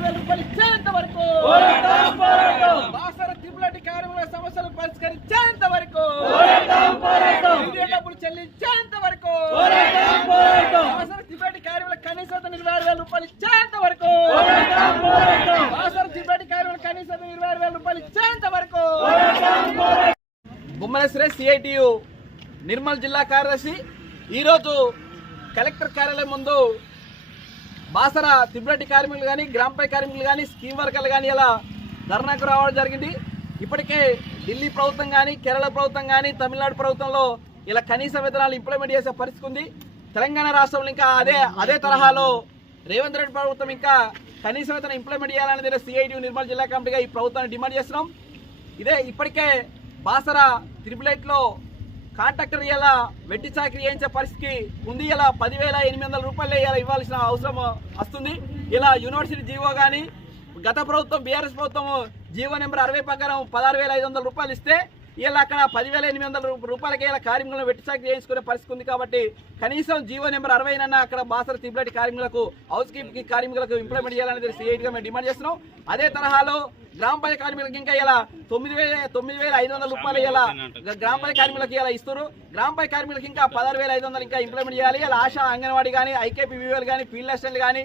ఆరు వేల రూపాయలు ఇచ్చేంత వరకు. బాసర త్రిపులటి కార్మికుల సమస్యలు పరిష్కరించేంత వరకు. డబ్బులు చెల్లించేంత వరకు. బాసర త్రిపులటి కార్మికుల కనీస ఇరవై ఆరు వేల రూపాయలు ఇచ్చేంత వరకు. బాసర త్రిపులటి కార్మికుల కనీస ఇరవై ఆరు వేల రూపాయలు ఇచ్చేంత వరకు. బొమ్మలేశ్వరే సిఐటియు నిర్మల్ జిల్లా కార్యదర్శి. ఈరోజు కలెక్టర్ కార్యాలయం ముందు బాసర తిబ్బటి కార్మికులు కానీ గ్రామపై కార్మికులు కానీ స్కీమ్ వర్కర్లు కానీ ఇలా ధర్నాకు రావడం జరిగింది. ఇప్పటికే ఢిల్లీ ప్రభుత్వం కానీ కేరళ ప్రభుత్వం కానీ తమిళనాడు ప్రభుత్వంలో ఇలా కనీస వేతనాలు ఇంప్లిమెంట్ చేసే పరిస్థితి ఉంది. తెలంగాణ రాష్ట్రంలో ఇంకా అదే అదే తరహాలో రేవంత్ రెడ్డి ప్రభుత్వం ఇంకా కనీస వేతనం ఇంప్లిమెంట్ చేయాలనేది సిఐటి నిర్మల్ జిల్లా కమిటీగా ఈ ప్రభుత్వాన్ని డిమాండ్ చేస్తున్నాం. ఇదే ఇప్పటికే బాసర త్రిపులైట్లో కాంట్రాక్టర్ ఇలా వెట్టి చాకరీ చేయించే పరిస్థితి ఉంది ఇలా పదివేల ఎనిమిది వందల రూపాయలు ఇలా ఇవ్వాల్సిన అవసరం వస్తుంది. ఇలా యూనివర్సిటీ జీవో కానీ గత ప్రభుత్వం బీఆర్ఎస్ ప్రభుత్వం జీవో నెంబర్ అరవై ప్రకారం పదహారు వేల ఐదు వందల రూపాయలు ఇస్తే ఇలా అక్కడ పదివేల ఎనిమిది వందల రూపాయలకి ఇలా కార్మికులను వెట్టి చాకరీ చేయించుకునే పరిస్థితి ఉంది కాబట్టి కనీసం జీవో నెంబర్ అరవై అక్కడ బాసర తిబ్బటి కార్మికులకు హౌస్ కీపింగ్ కార్మికులకు ఇంప్లిమెంట్ చేయాలనేది సిఐటిగా మేము డిమాండ్ చేస్తున్నాం. అదే తరహాలో గ్రామ పంచాయతీ కార్మికులకు ఇంకా ఇలా తొమ్మిది వేల తొమ్మిది వేల ఐదు వందల రూపాయలు ఇలా గ్రామ పంచాయతీ కార్మికులకు ఇలా ఇస్తారు గ్రామ పంచాయతీ కార్మికులకు ఇంకా పదహారు వేల ఐదు వందలు ఇంకా ఇంప్లిమెంట్ చేయాలి. ఇలా ఆశా అంగన్వాడీ కానీ ఐకేపీ వివోలు కానీ ఫీల్డ్ అసిస్టెంట్లు కానీ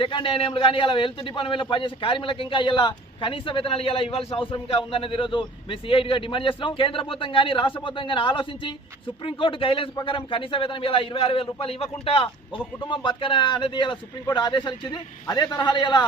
సెకండ్ ఏఎన్ఎంలు కానీ ఇలా హెల్త్ డిపార్ట్మెంట్లో పనిచేసే కార్మికులకు ఇంకా ఇలా కనీస వేతనాలు ఇలా ఇవ్వాల్సిన అవసరం ఇంకా ఉందనేది ఈరోజు మేము సిఐటిగా డిమాండ్ చేస్తున్నాం. కేంద్ర ప్రభుత్వం కానీ రాష్ట్ర ప్రభుత్వం కానీ ఆలోచించి సుప్రీంకోర్టు గైడ్లైన్స్ ప్రకారం కనీస వేతనం ఇలా ఇరవై ఆరు వేల రూపాయలు ఇవ్వకుండా ఒక కుటుంబం బతకన అనేది ఇలా సుప్రీంకోర్టు ఆదేశాలు ఇచ్చింది. అదే తరహాలో ఇలా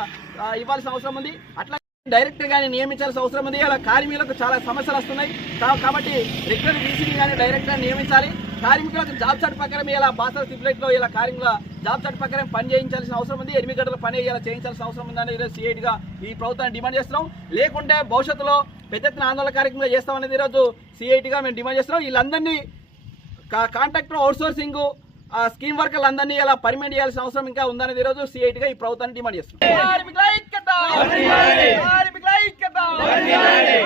ఇవ్వాల్సిన అవసరం ఉంది. అట్లా డైరెక్ట్ గానీ నియమించాల్సిన అవసరం ఉంది. ఇలా కార్మికులకు చాలా సమస్యలు వస్తున్నాయి. కాబట్టి రెగ్యులర్ వీసీని కానీ డైరెక్ట్గా నియమించాలి. కార్మికులకు జాబ్ చార్ట్ ప్రకారం ఇలా బాసల సిప్లెట్లో ఇలా కార్మికుల జాబ్ చార్ట్ ప్రకారం పని చేయించాల్సిన అవసరం ఉంది. ఎనిమిది గంటల పని ఇలా చేయించాల్సిన అవసరం ఉందని ఈరోజు సిఐటి గా ఈ ప్రభుత్వాన్ని డిమాండ్ చేస్తున్నాం. లేకుంటే భవిష్యత్తులో పెద్ద ఎత్తున ఆందోళన కార్యక్రమాలు చేస్తామనేది ఈరోజు సిఐటి గా మేము డిమాండ్ చేస్తున్నాం. వీళ్ళందరినీ కా- కాంట్రాక్టర్ అవుట్ సోర్సింగ్ ఆ స్కీమ్ వర్కర్లు అందరినీ ఇలా పర్మిట్ చేయాల్సిన అవసరం ఇంకా ఉందనేది ఈరోజు సిఐటిగా ఈ ప్రభుత్వాన్ని డిమాండ్ చేస్తున్నాం! వందినాడే